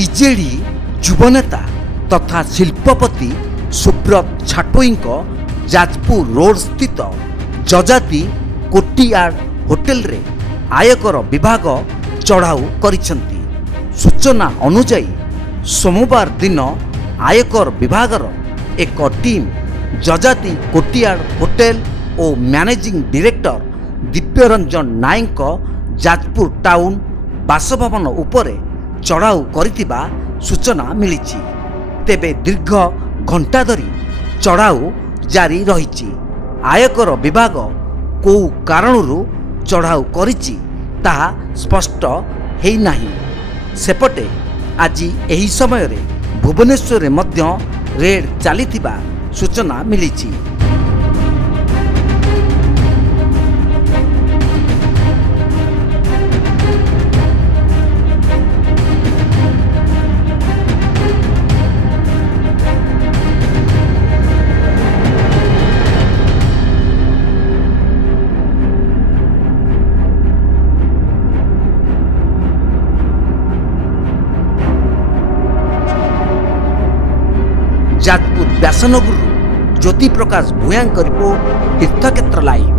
BJD ଯୁବନେତା ତଥା ଶିଳ୍ପପତି ସୁବ୍ରତ ଛାଟୋଇଙ୍କ ଯାଜପୁର ରୋଡ ସ୍ଥିତ ଯଜାତି କୋଟିଆଡ଼ ହୋଟେଲରେ ଆୟକର ବିଭାଗ ଚଢ଼ାଉ କରିଛନ୍ତି। ସୂଚନା ଅନୁଯାୟୀ ସୋମବାର ଦିନ ଆୟକର ବିଭାଗର ଏକ ଟିମ୍ ଯଜାତି କୋଟିଆଡ଼ ହୋଟେଲ ଓ ମ୍ୟାନେଜିଂ ଡିରେକ୍ଟର ଦିବ୍ୟରଞ୍ଜନ ନାୟକଙ୍କ ଯାଜପୁର ଟାଉନ ବାସଭବନ ଉପରେ ଚଢ଼ାଉ କରିଥିବା ସୂଚନା ମିଳିଛି। ତେବେ ଦୀର୍ଘ ଘଣ୍ଟା ଧରି ଚଢ଼ାଉ ଜାରି ରହିଛି। ଆୟକର ବିଭାଗ କେଉଁ କାରଣରୁ ଚଢ଼ାଉ କରିଛି ତାହା ସ୍ପଷ୍ଟ ହୋଇନାହିଁ। ସେପଟେ ଆଜି ଏହି ସମୟରେ ଭୁବନେଶ୍ୱରରେ ମଧ୍ୟ ରେଡ୍ ଚାଲିଥିବା ସୂଚନା ମିଳିଛି। ଯାଜପୁର ବ୍ୟାସନଗରରୁ ଜ୍ୟୋତି ପ୍ରକାଶ ଭୂୟାଙ୍କ ରିପୋର୍ଟ, ତୀର୍ଥକ୍ଷେତ୍ର ଲାଇଭ୍।